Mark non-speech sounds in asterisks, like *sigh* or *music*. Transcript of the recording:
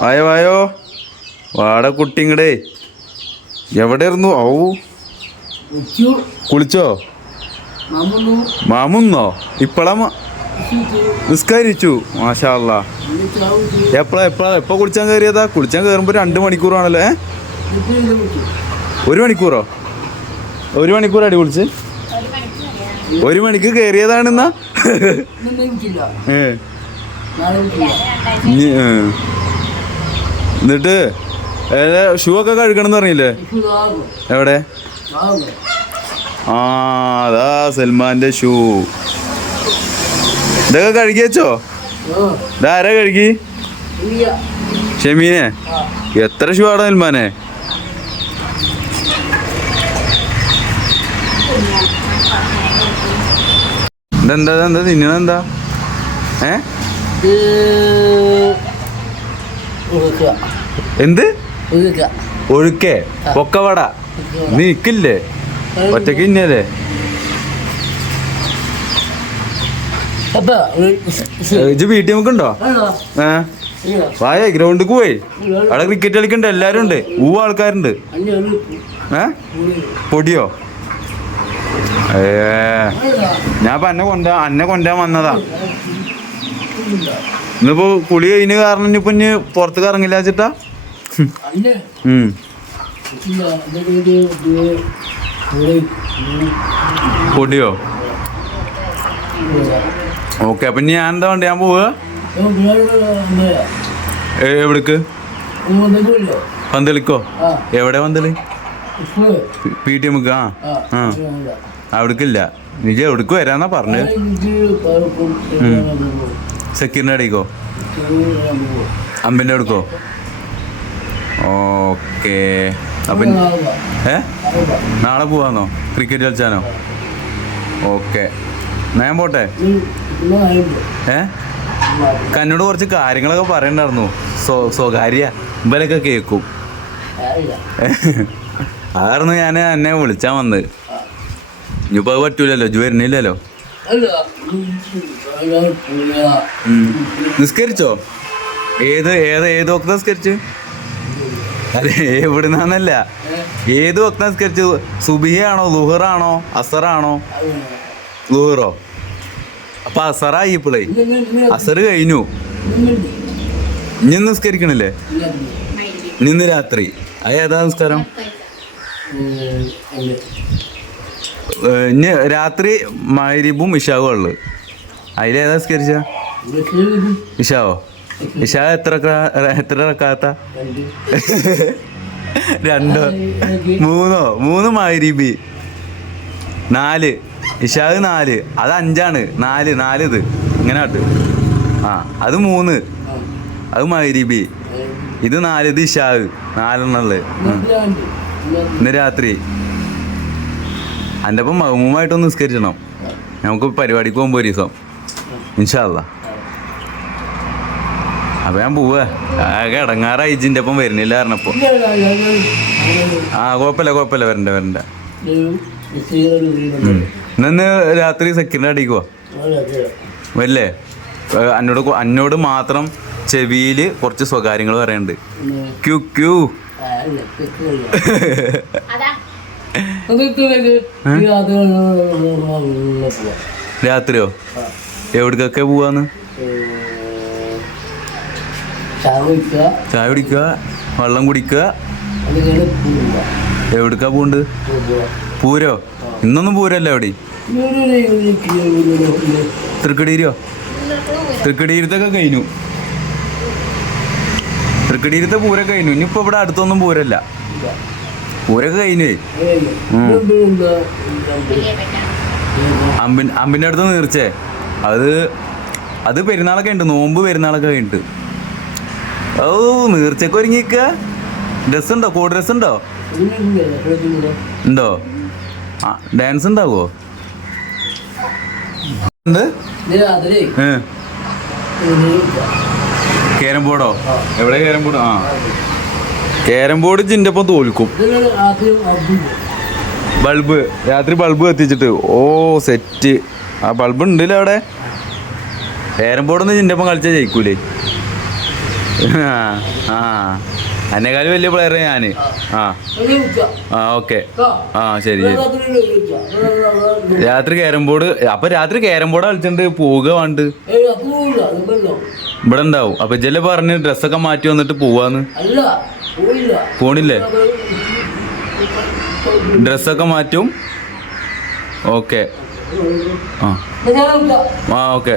വായോ വായോ വാട കുട്ടിങ്ങടേ എവിടെ ഇരുന്നു ഔ. കുളിച്ചോ. മാമൂന്നു. ഇപ്പളാ നിസ്കരിച്ചു. മാഷാള്ള എപ്പോഴാ എപ്പോഴാ എപ്പോ കുളിച്ചാൻ കയറിയതാ കുളിച്ചാൻ കയറുമ്പോ രണ്ട് മണിക്കൂറാണല്ലേ ഒരു മണിക്കൂറോ? ഒരു മണിക്കൂർ അടി കുളിച്ച്. ഒരു മണിക്ക് കയറിയതാണെന്നാ ഏ നാളെ ഉച്ചില്ല ഇനി, ഏ. എന്നിട്ട് ഷൂ ഒക്കെ കഴുകണം എന്ന് പറഞ്ഞില്ലേ? എവിടെ? ആ അതാ സൽമാന്റെ ഷൂ. ഇതൊക്കെ കഴുകി വെച്ചോ? ഓ ഇതാരാ കഴുകി? ഷെമീനെ. എത്ര ഷൂ ആടോ സൽമാനെ? ഇതെന്താ എന്താ തിന്നണെന്താ ഏ? എന്ത്? ഒഴുക്കേ. പൊക്കവട. നീ നിക്കില്ലേ? ഒറ്റയ്ക്ക് ഇന്നല്ലേ ഇജ് വീട്ടിൽ നമുക്കുണ്ടോ ഏ? വായ ഗ്രൗണ്ടിൽ പോയി. അവിടെ ക്രിക്കറ്റ് കളിക്കണ്ട എല്ലാരും ഉണ്ട്. ഊവ ആൾക്കാരുണ്ട്. ഏ? പൊടിയോ? ഏ. ഞാൻ അന്നെ കൊണ്ട അന്നെ കൊണ്ടാൻ വന്നതാ. ഇന്നിപ്പോ കുളി കഴിഞ്ഞ കാരണം ഇനിയിപ്പോ ഇനി പുറത്തേക്ക് ഇറങ്ങില്ല ഇല്ല പൊടിയോ? ഓക്കെ അപ്പൊ ഇനി ഞാൻ എന്താ വേണ്ട? ഞാൻ പോവുക എവിടേക്ക്? പന്തളിക്കോ? എവിടെ പന്തളി? പി ടി എമ്മക്ക്? ആ ആ. അവിടേക്കില്ല. നിജ എവിടേക്ക് വരാന്നാ പറഞ്ഞത് സെക്യൂരിന്റെ അടിക്കോ? അമ്പിന്റെ എടുക്കോ ഓക്കെ. അപ്പം ഏ? നാളെ പോവാന്നോ? ക്രിക്കറ്റ് കളിച്ചാനോ? ഓക്കെ. നയം ഞാൻ പോട്ടെ? ഏ? കന്നോട് കുറച്ച് കാര്യങ്ങളൊക്കെ പറയണ്ടായിരുന്നു. സ്വ സ്വകാര്യ ഇവരൊക്കെ കേൾക്കും *laughs* അതായിരുന്നു ഞാൻ എന്നെ വിളിച്ചാൽ വന്നത്. ഇനിയിപ്പോൾ അത് പറ്റൂലല്ലോ ഇജ് വരുന്നില്ലല്ലോ. നിസ്കരിച്ചോ? ഏത് ഏത് ഏത് ഒക്കെ നിസ്കരിച്ചു? അതെ എവിടുന്നല്ല ഏത് ഒക്കെ നിസ്കരിച്ചു? സുബിയാണോ ലുഹറാണോ അസറാണോ? ലുഹറോ? അപ്പൊ അസറായി ഇപ്പളേ. അസർ കഴിഞ്ഞു. ഇനി നിസ്കരിക്കണില്ലേ? ഇന്ന് രാത്രി. അത് നിസ്കാരം? ഇനി രാത്രി മാരിബും ഇഷാവും ഉള്ളത് അതിലേതാ സ്കരിച്ച ഇഷാവോ? ഇഷാ എത്ര എത്ര റക്കാത്ത? രണ്ടോ? മൂന്നോ? മൂന്ന് മാരിബി നാല്. ഇഷാവ് നാല്. അത് അഞ്ചാണ്. നാല്. നാല് ഇത്. ഇങ്ങനെ ആട്ട്. ആ അത് മൂന്ന്. അത് മൈരിബി ഇത് നാല് ഇത് ഇഷാവ്. നാലെണ്ണുള്ളത് ഇന്ന് രാത്രി. എന്റെ ഒപ്പം മഹമൂമായിട്ടൊന്ന് നിസ്കരിച്ചണം. നമുക്ക് പരിപാടിക്ക് പോകുമ്പോൾ ഒരു ദിവസം. ഇൻഷാല്ല അപ്പൊ ഞാൻ പോവാ. ആകെ ഇടങ്ങാറായി ഇജിന്റെ ഒപ്പം വരുന്നില്ല പറഞ്ഞപ്പോ. ആ കുഴപ്പമില്ല കുഴപ്പമില്ല വരണ്ട വരണ്ട. ഇന്ന് രാത്രി സെക്കൻഡ് അടിക്കുക വല്ലേ അന്നോട് അന്നോട് എന്നോട് മാത്രം ചെവിയിൽ കുറച്ച് സ്വകാര്യങ്ങൾ പറയണ്ട്. Q Q. *laughs* *laughs* രാത്രിയോ? എവിടേക്കൊക്കെ പോവാന്ന്? ചായ കുടിക്കുക. വെള്ളം കുടിക്കുക. എവിടേക്കാ പോണ്ട് പൂരോ? ഇന്നൊന്നും പൂരല്ല എവിടെ തൃക്കടീരോ? തൃക്കടീരത്തൊക്കെ കഴിഞ്ഞു. തൃക്കടീരത്തെ പൂരൊക്കെ കഴിഞ്ഞു. ഇനിയിപ്പോ ഇവിടെ അടുത്തൊന്നും പൂരല്ല. പൂരൊക്കെ കഴിഞ്ഞു അമ്പിൻ അമ്പിന്റെ അടുത്ത് നീർച്ചേ. അത് അത് പെരുന്നാളൊക്കെ ഉണ്ട് നോമ്പ് പെരുന്നാളൊക്കെ കഴിഞ്ഞിട്ട്. ഓ നീർച്ചക്ക് ഒരുങ്ങിക്ക. ഡ്രസ് ഉണ്ടോ? കോഡ് ഡ്രസ് ഉണ്ടോ ഉണ്ടോ. ആ ഡാൻസ് ഉണ്ടാവോ ഉണ്ട് കേരം ബോർഡോ? എവിടെ കേരം ബോർഡോ? ആ. കേരം ബോർഡ് ജിന്റെ ഒപ്പം തോൽക്കും ബൾബ് രാത്രി ബൾബ് കത്തിച്ചിട്ട്. ഓ സെറ്റ്. ആ ബൾബ് ഉണ്ടല്ലോ അവിടെ? കേരം ബോർഡൊന്നും ജിന്റെ ഒപ്പം കളിച്ചാൽ ജയിക്കൂലേ? ആ എന്നെക്കാളും വലിയ പ്ലെയർ ഞാൻ. ആ. ആ ഓക്കെ? ആ ശരി ശരി. രാത്രി കേരം ഞാൻ ക്യാരം ബോർഡ്. അപ്പൊ രാത്രി ക്യാരം ബോർഡ് കളിച്ചിട്ട് പോവുക വേണ്ട. ഇവിടെ ഉണ്ടാവും. അപ്പൊ ഇജല്ലേ പറഞ്ഞ് ഡ്രസ്സൊക്കെ മാറ്റി വന്നിട്ട് പോവാന്ന്. പോണില്ലേ? ഡ്രസ്സൊക്കെ മാറ്റും? ഓക്കെ. ആ. ആ ഓക്കെ.